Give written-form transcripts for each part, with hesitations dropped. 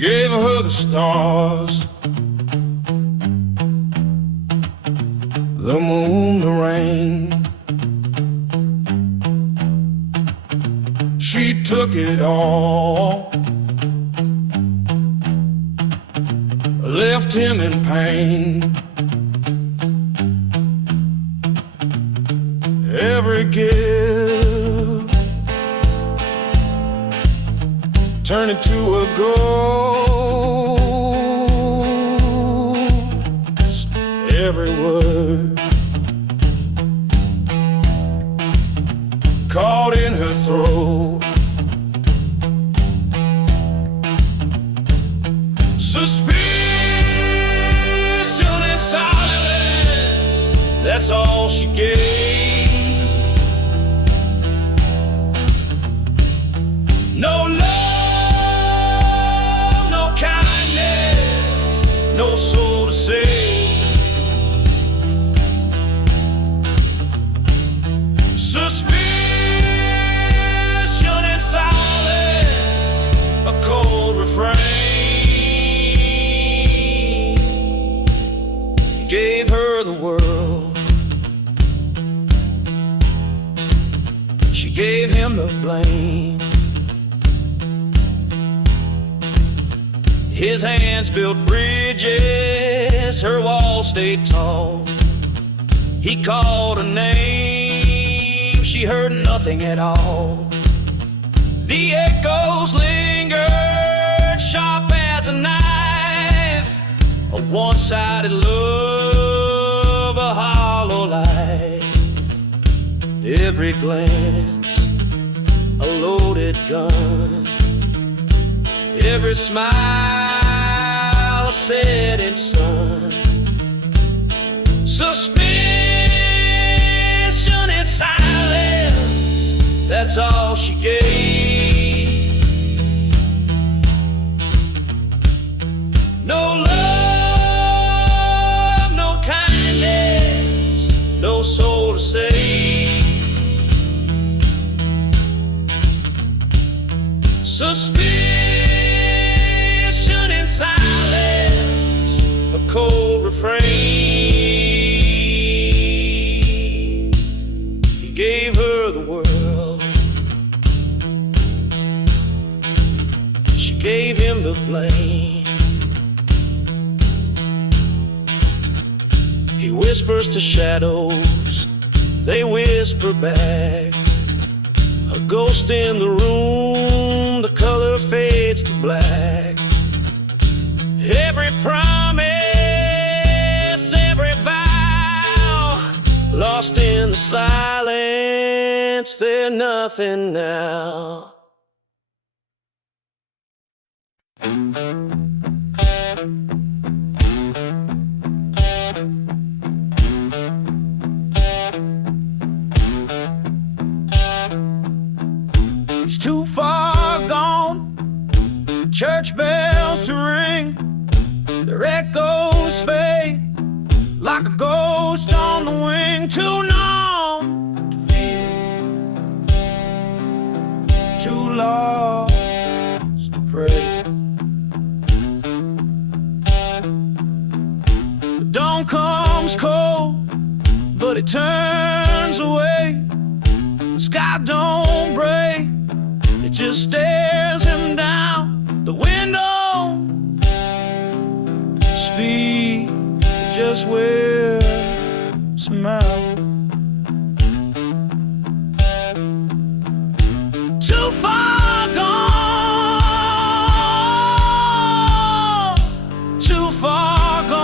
gave her the stars, the moon, the rain. She took it all, left him in pain. Every gift turned into a ghost. Every word caught in her throat. Suspicion and silence, that's all she gave. No love, no kindness, no soul to save. Suspicion and silence, a cold refrain. He gave her the world, she gave him the blame. His hands built bridges, her walls stayed tall. He called her name, she heard nothing at all. The echoes lingered, sharp as a knife. A one-sided love, a hollow life. Every glance, a loaded gun. Every smile, a setting sun. Suspicion and silence, that's all she gave. No love, no kindness, no soul to save. Suspicion and silence, a cold refrain. He gave her the world, she gave him the blame. He whispers to shadows, they whisper back. A ghost in the room, the color fades to black. Every promise, every vow, lost in the silence, they're nothing now. He's too far gone, church bells to ring, their echoes fade like a ghost on the wing. Too numb to feel, too lost to pray. The dawn comes cold, but it turns away. The sky don't break, it just stares him down the window. Speak, it just wears him out. Too far gone, too far gone.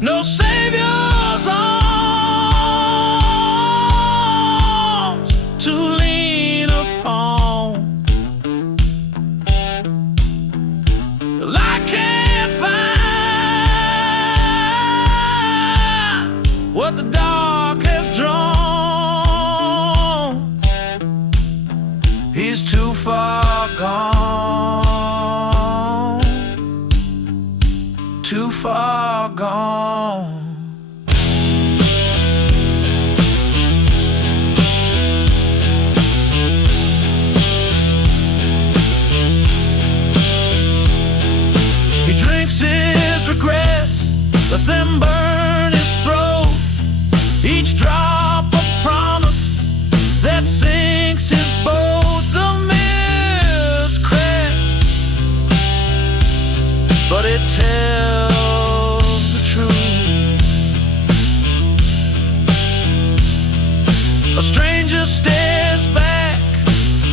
No savior's arms to lean upon. The light can't find what the dark has drawn. He's too far gone, too far gone. lets them burn his throat. Each drop a promise that sinks his boat. The mirror's cracked, but it tells the truth. A stranger stares back,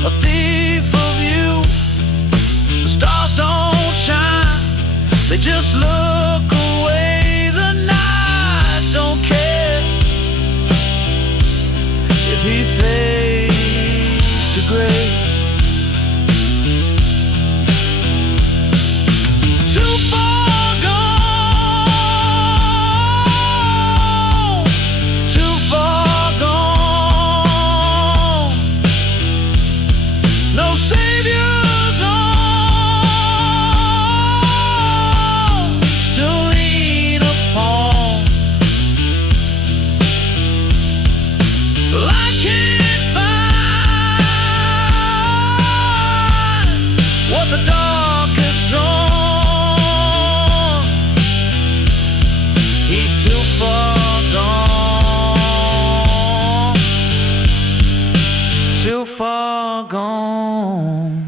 a thief of you. The stars don't shine, they just look away. The night don't care if he fades to gray. Too far gone, too far gone. No savior's arms to lean upon. Well, I can't find what the dark has drawn. He's too far gone, too far gone.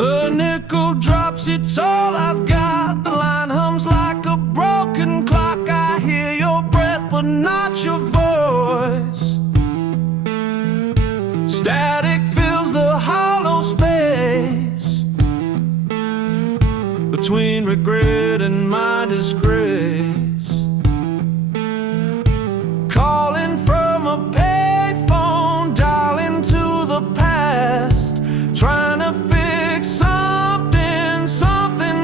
A nickel drops, it's all I've got. The line hums like a broken clock. I hear your breath, but not your voice. Static fills the hollow space between regret and my disgrace. Calling from a payphone, dialing to the past, trying to fix something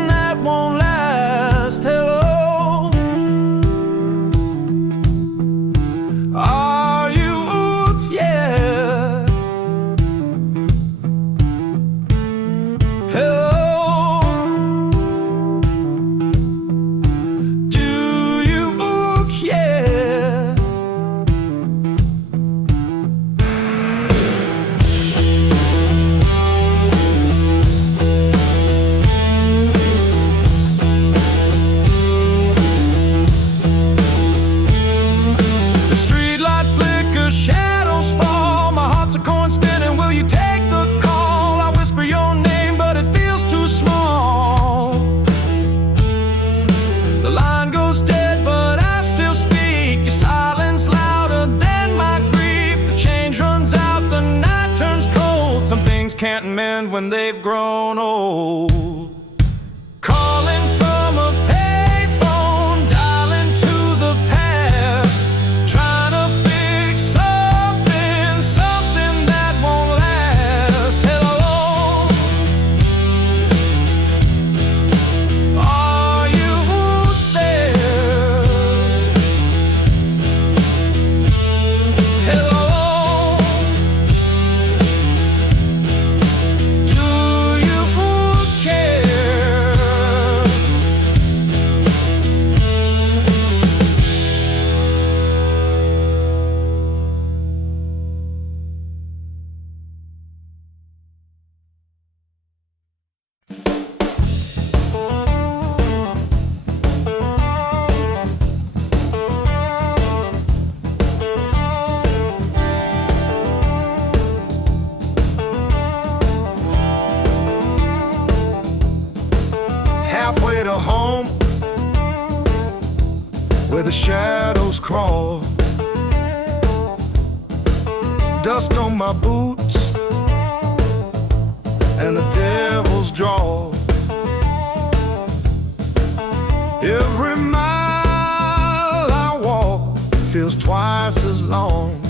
that won't last. Hello, are you? Yeah. Hello, do you? Yeah. The streetlight flickers, shadows fall. My heart's a coin spinning. Will you take the call? I whisper your name, but it feels too small. The line goes dead, but I still speak. Your silence louder than my grief. The change runs out, the night turns cold. Some things can't mend when they've grown old. Calling from a payphone, dialing to the past, trying to fix something that won't last. Hello, are you there? Hello, do you care? Halfway to home, where the shadows crawl, dust on my boots and the devil's draw. Every mile I walk feels twice as long.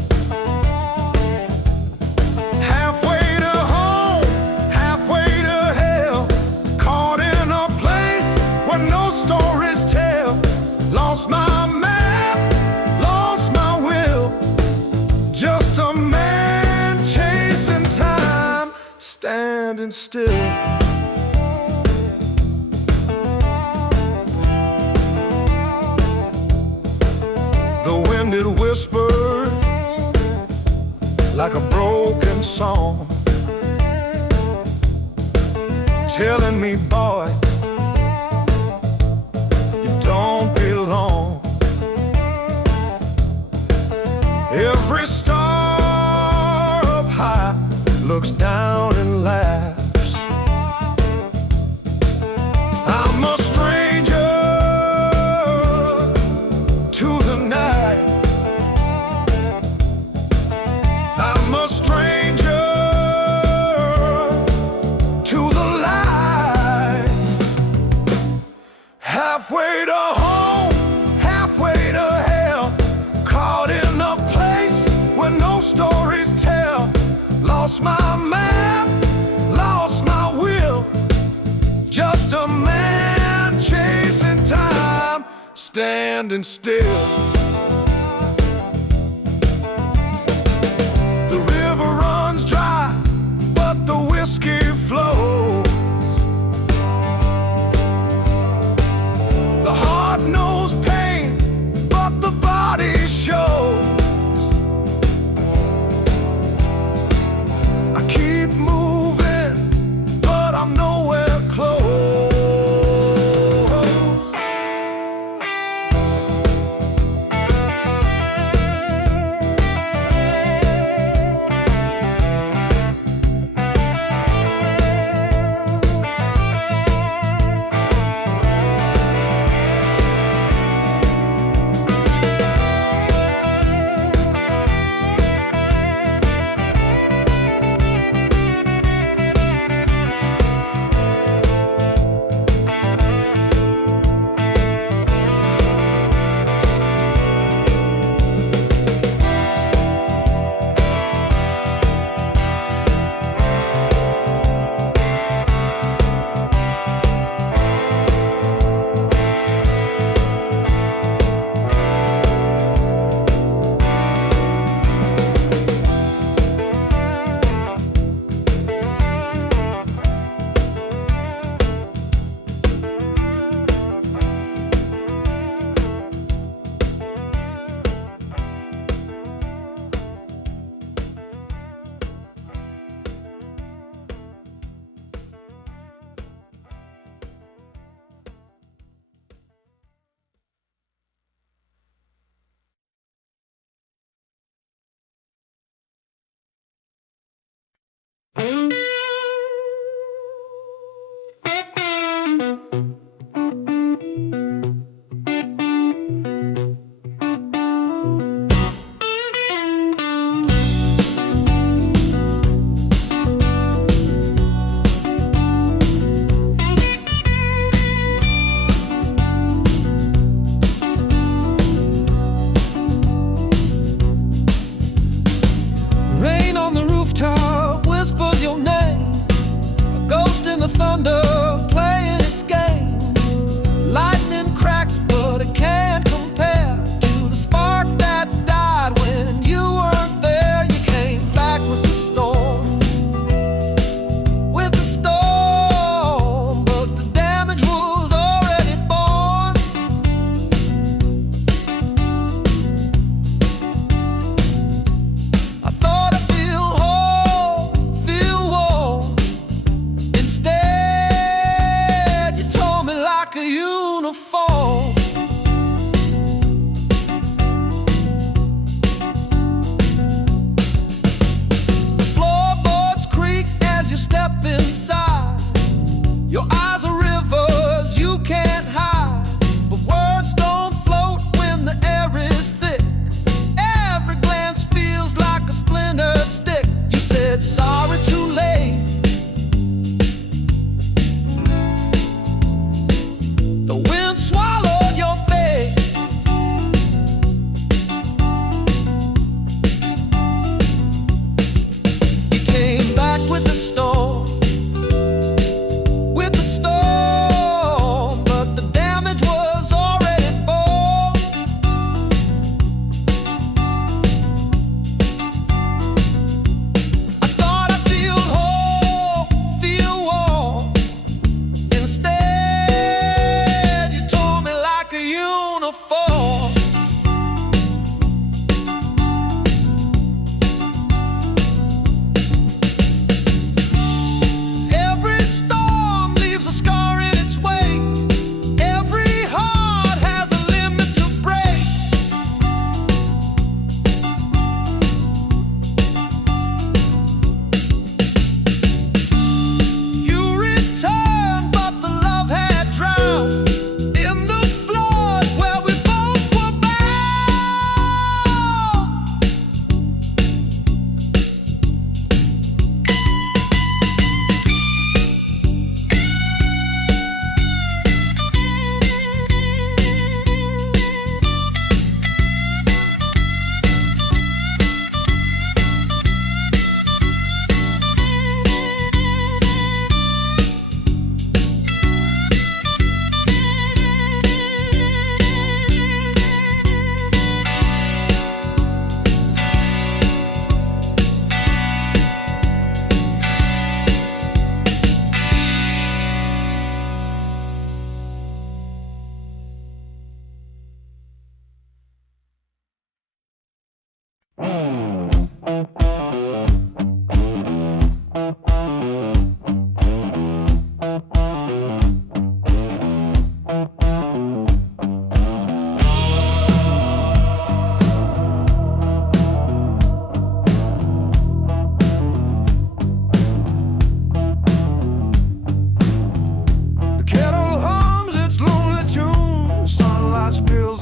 standing still. The wind, it whispers like a broken song, telling me, boy, you don't belong. Every star up high looks down and laughs. I'm a stranger to the night. I'm a stranger to the light. Halfway to home, halfway to hell, caught in a place where no stories tell. Lost my map, lost my will, just a man chasing time, standing still. The river runs dry, but the whiskey flows. The heart knows pain, but the body shows. I keep moving, but I'm nowhere close.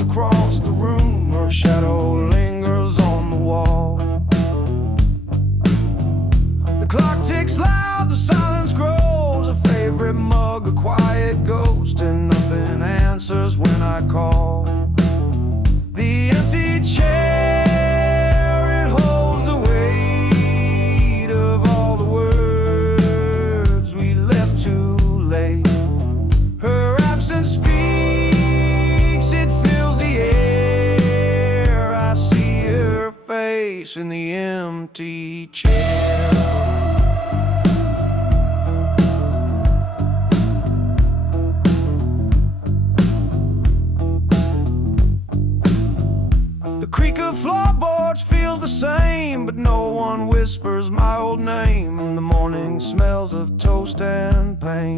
Across the room, her shadow lingers on the wall. The clock ticks loud, the silence grows. A favorite mug, a quiet ghost, and nothing answers when I call. The empty chair, it holds the weight of all the words we left too late. Her absence speaks, in the empty chair. The creak of floorboards feels the same, but no one whispers my old name. The morning smells of toast and pain.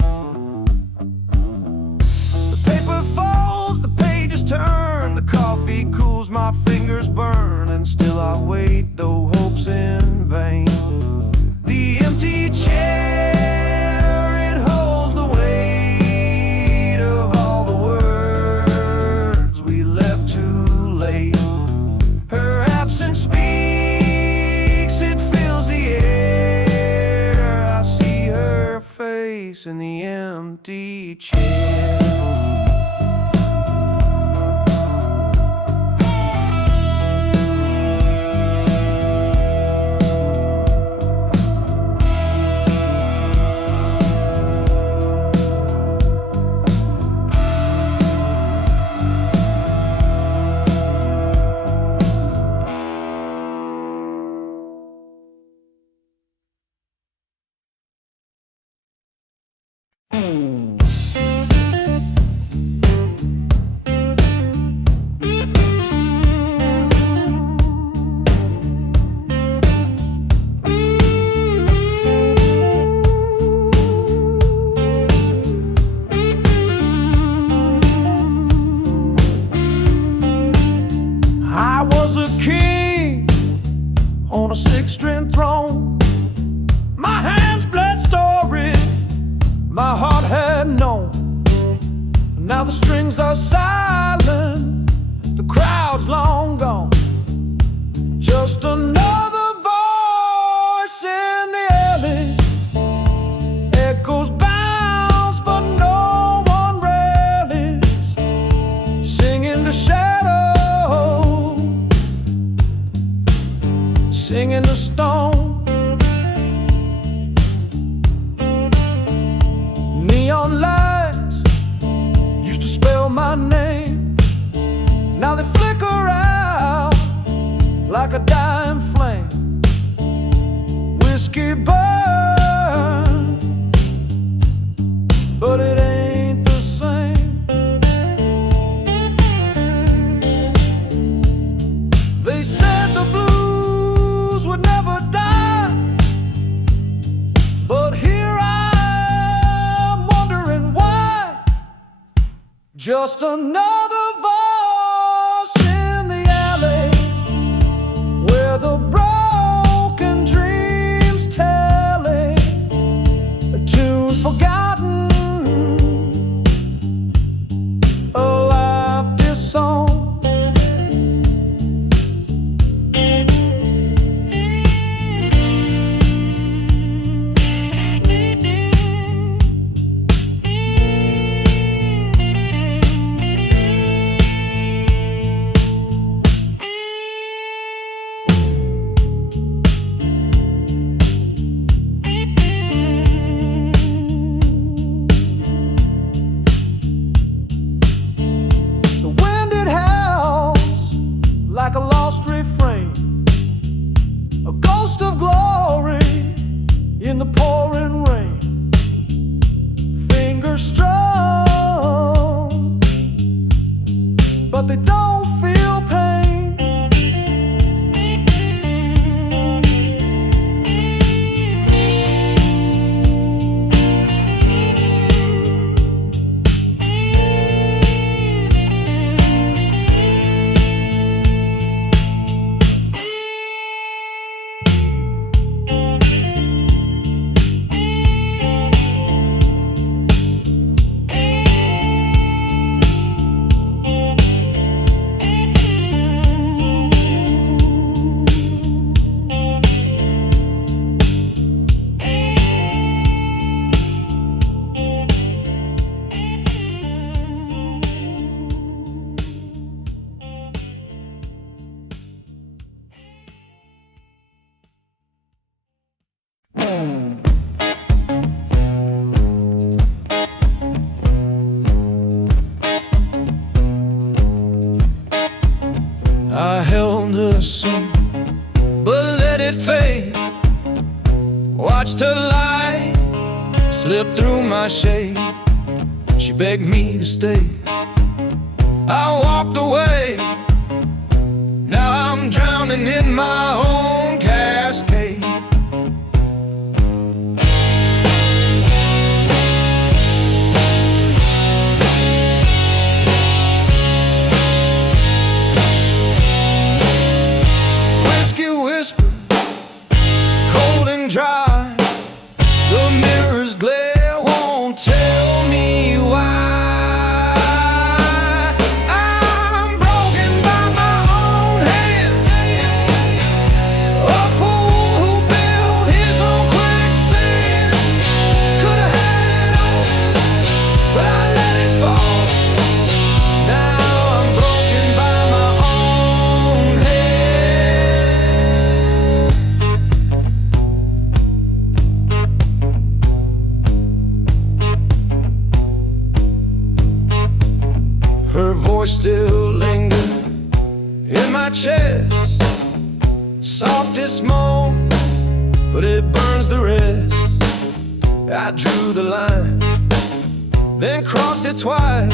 The paper falls, the pages turn, the coffee cools, my fingers burn, and still I wait, though hope's in vain. The empty chair, it holds the weight of all the words we left too late. Her absence speaks, it fills the air. I see her face in the empty chair. I was a king on a six-string throne. My hands bled story, my heart had known. Now the strings are silent, the crowd's long gone. Just another voice in the alley. Echoes bounce, but no one rallies. Singing the shadow, singing the stone. Neon lights used to spell my name. Now they flicker out like a dying flame. Whiskey burn, but it ain't the same. They said the blues would never die, but here I'm wondering why. Just another voice in the alley, where the broken dreams tally, a tune forgotten, a laughter song. let it fade. Watched her light slip through my shade. She begged me to stay. I walked away. Now I'm drowning in my own cascade. Whiskey whisper, cold and dry. The mirror's glare won't tell me why. Her voice still lingered in my chest. Softest moan, but it burns the rest. I drew the line, then crossed it twice.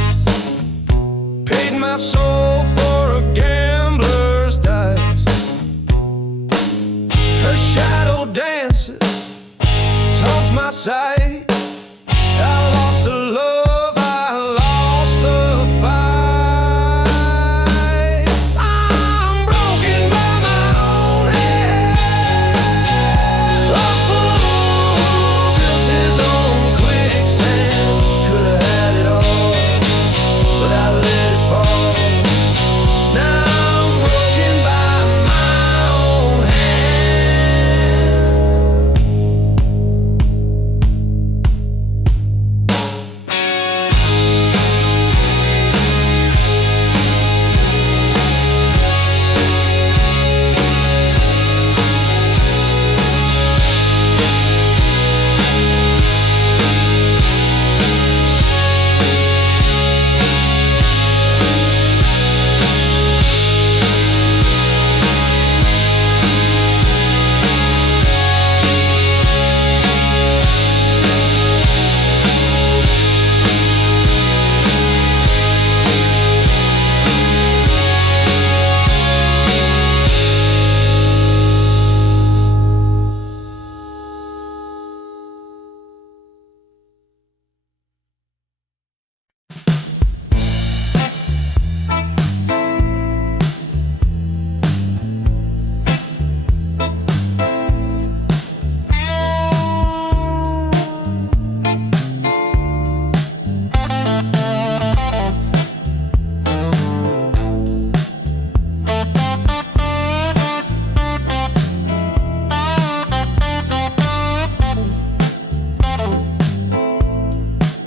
Paid my soul for a gambler's dice. Her shadow dances, taunts my sight. I lost her love, I lost the fight. I'm broken by my own hand. A fool built his own quicksand. Could've had it all, but I let it fall. Now I'm broken by my own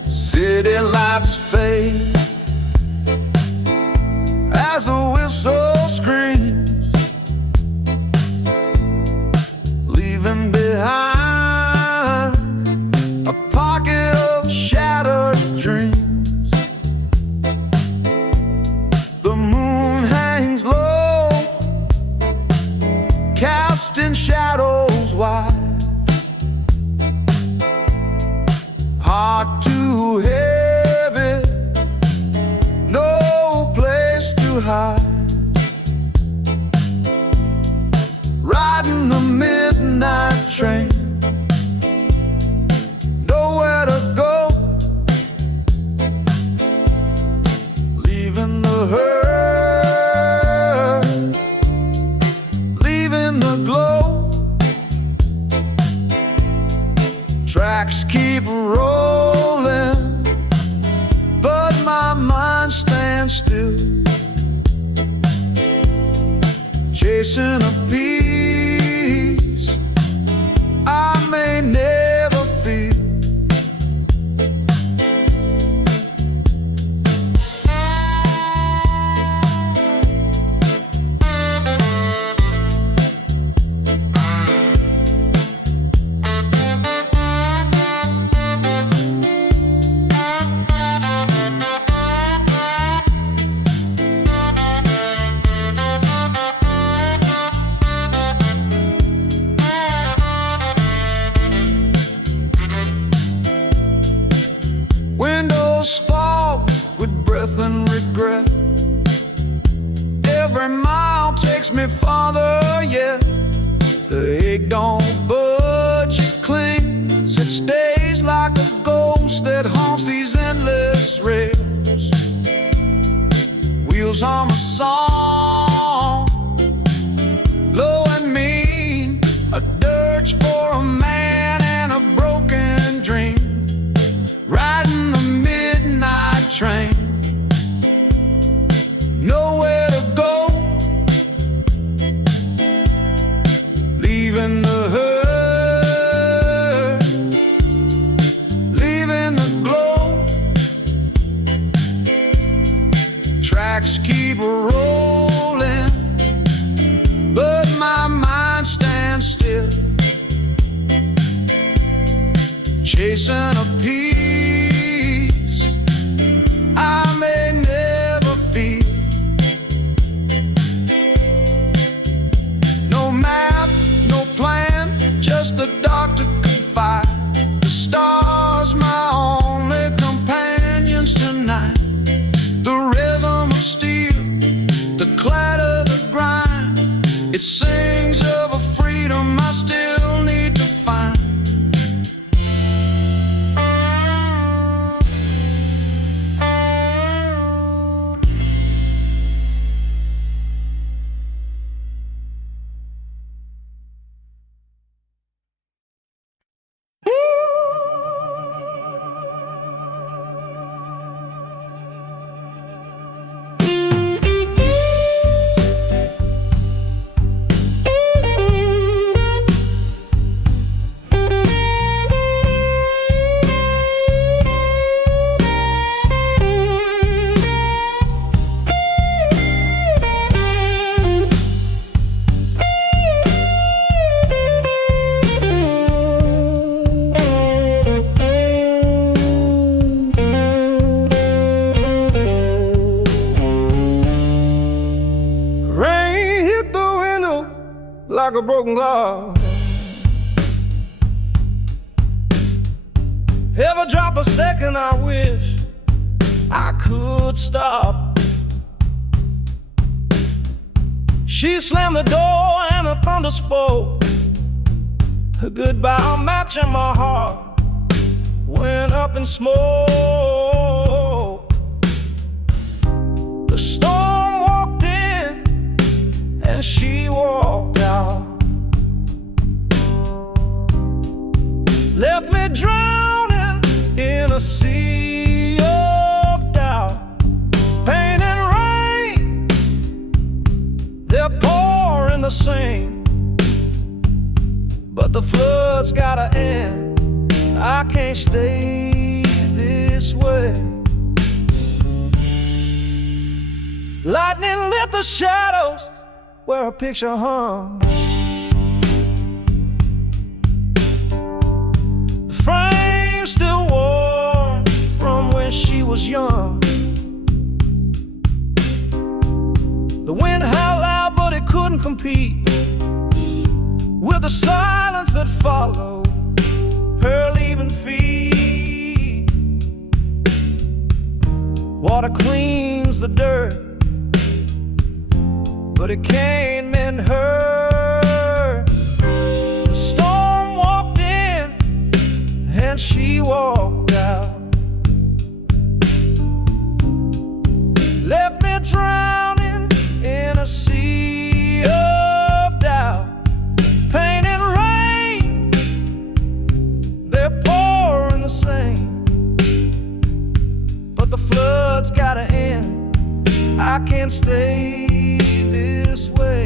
city lights fade as the whistle screams, leaving behind a pocket of shattered dreams. The moon hangs low, casting shadows wide. Heart too heavy, no place to hide. Riding the midnight train, nowhere to go. Leaving the hurt, leaving the glow. Tracks keep rolling, but my mind stands still, chasing a peace I may never feel. yeah. The egg don't budge, it clings, it stays like a ghost that haunts these endless rails. Wheels on a song, low and mean, a dirge for a man and a broken dream, riding the midnight train. Nowhere to go, leaving the hurt, leaving the glow. Tracks keep rolling, but my mind stands still, chasing a peace I may never feel. No map, no plan, just the dark to confide. The stars, my only companions tonight. The rhythm of steel, the clatter, the grind, it sings of a freedom I still need to find. Like a broken glass, every drop a second I wish I could stop. She slammed the door and the thunder spoke a goodbye, matching my heart went up in smoke. The storm walked in and she walked out, left me drowning in a sea of doubt. Pain and rain, they're pouring the same, but the flood's gotta end. I can't stay this way. Lightning lit the shadows where a picture hung. The frame still warm from when she was young. The wind howled loud, but it couldn't compete with the silence that followed her leaving feet. Water cleans the dirt, but it can't mend her. The storm walked in and she walked out, left me drowning in a sea of doubt. Pain and rain, they're pouring the same, but the flood's gotta end. I can't stay this way.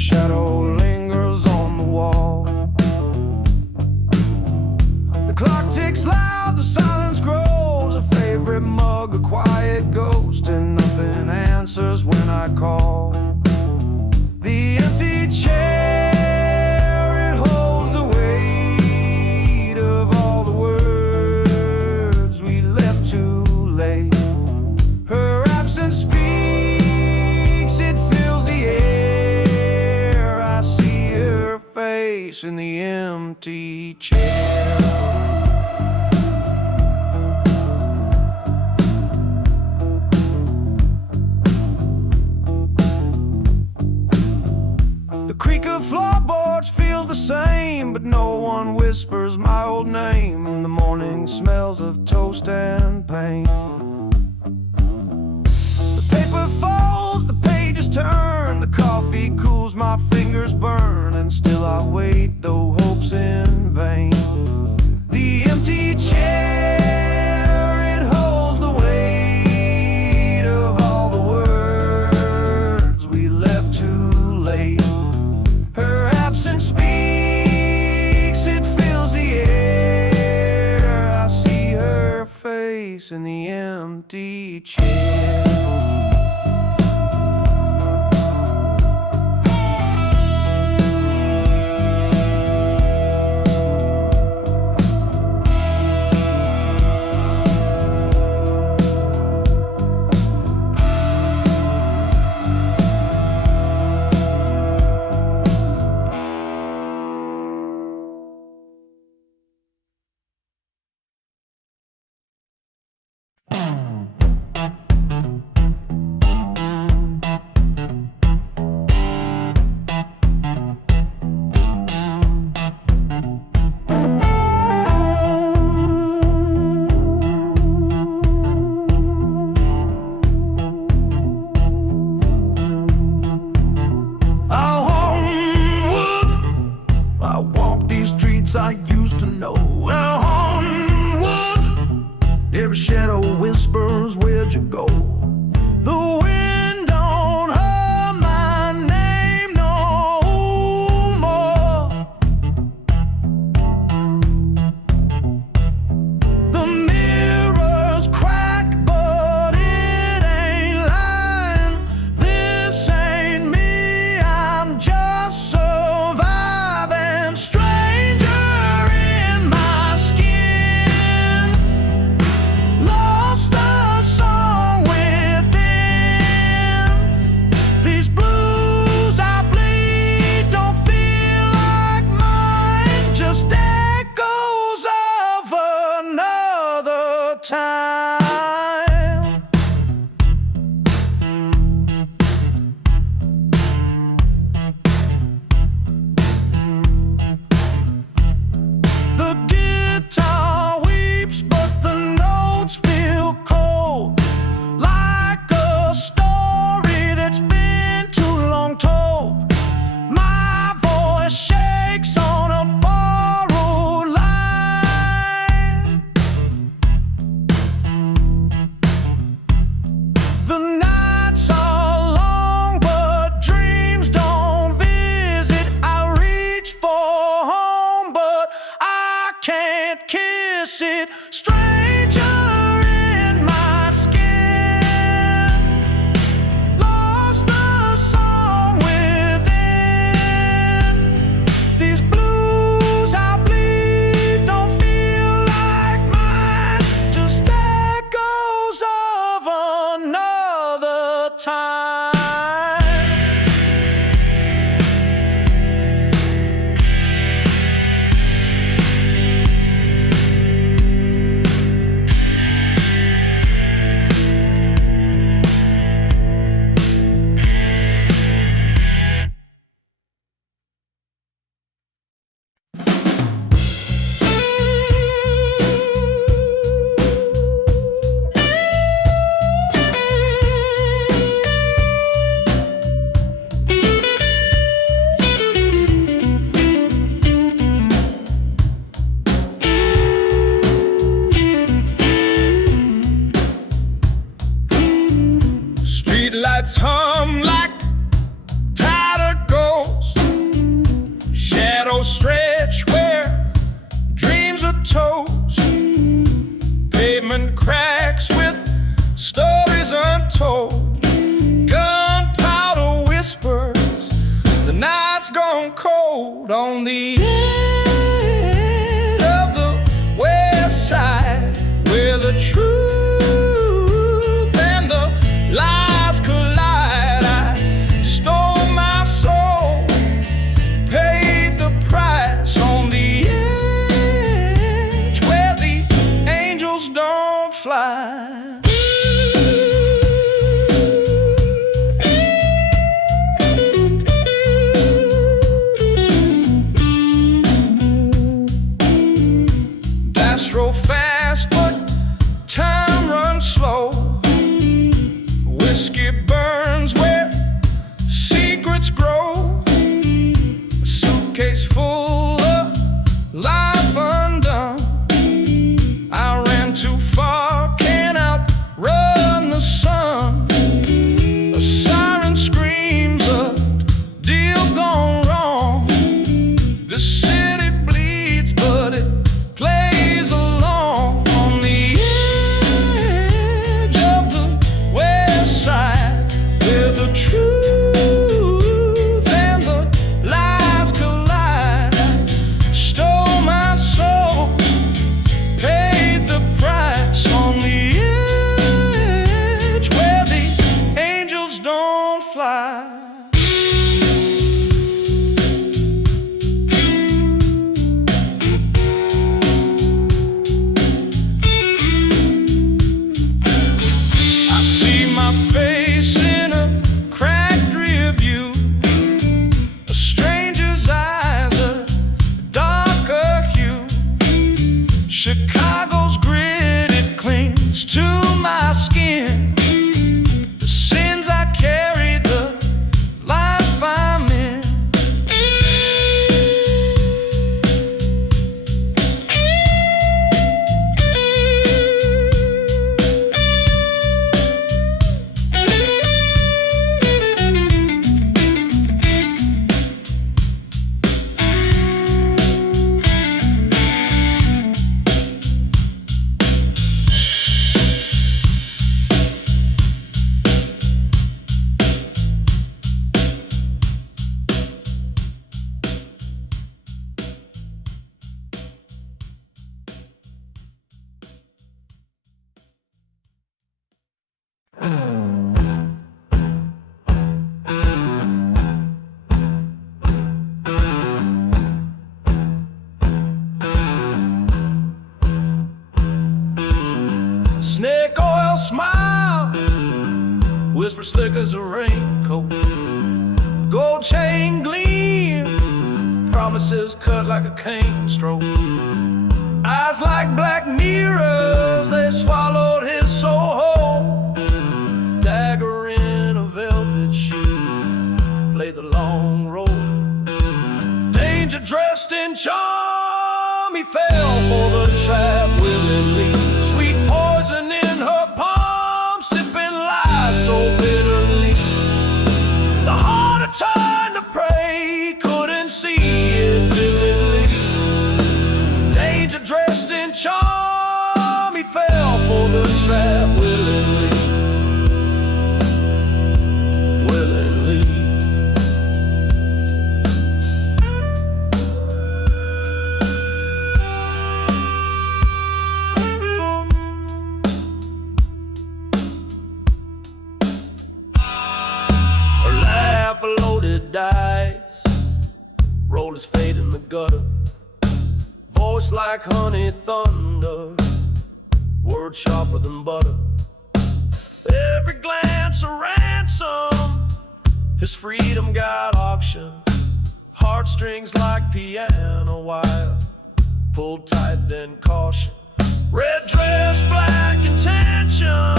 shadow lingers on the wall. The clock ticks loud, the silence grows. A favorite mug, a quiet ghost, and nothing answers when I call. The empty chair, it holds the weight of all the words we left too late. Her absence speaks, it fills the air. I see her face in the empty chair. The creak of floorboards feels the same, but no one whispers my old name. The morning smells of toast and pain. The paper falls, the pages turn, the coffee cools, my fingers burn, and still I wait, though hope's in vain. The empty chair, it holds the weight of all the words we left too late. Her absence speaks, it fills the air. I see her face in the empty chair. I used to know. Now onward, every shadow whispers, where'd you go? The wind don't hum my name no more. The mirrors crack, but it ain't lying. This ain't me, I'm just surviving. Time. The guitar weeps, but the notes feel cold, like a story that's been too long told. My voice shakes on a borrowed line. The nights are long, but dreams don't visit. I reach for home, but I can't kiss it. Stranger in my skin, lost the song within. These blues I bleed don't feel like mine, just echoes of another time. Streetlights hum like tired gold. stretch where dreams are toast, pavement cracks with stories untold, gunpowder whispers, the night's gone cold on the edge of the west side, where the truth and the lies collide. I stole my soul, paid the price on the edge where the angels don't fly. Roll fast, but time runs slow. Whiskey burns where secrets grow. A suitcase full of life undone. I ran too far, can't outrun the sun. A siren screams, a deal gone wrong. The city bleeds, but it plays along on the edge of the west side, where the truth and the lies collide. I stole my soul, paid the price on the edge where the angels don't fly. Face in a cracked rear view, a stranger's eyes, a darker hue. Chicago's grit, it clings to my skin. The sins I carry, the life I'm in. Snake oil smile, whisper slick as a raincoat, gold chain gleam, promises cut like a cane stroke. Eyes like black mirrors, they swallowed his soul whole. Dagger in a velvet sheet, play the long road. Danger dressed in charm, he fell for the trap willingly. Sweet poison in her palm, sipping lies so bitterly. The heart had turned to prey, couldn't see it vividly. Danger dressed in charm, he fell for the trap willingly. Willingly. Loaded dice, roll his fate in the gutter. Voice like honey thunder, word sharper than butter. Every glance a ransom, his freedom got auctioned. Heartstrings like piano wire, pulled tight then caution. Red dress, black intention,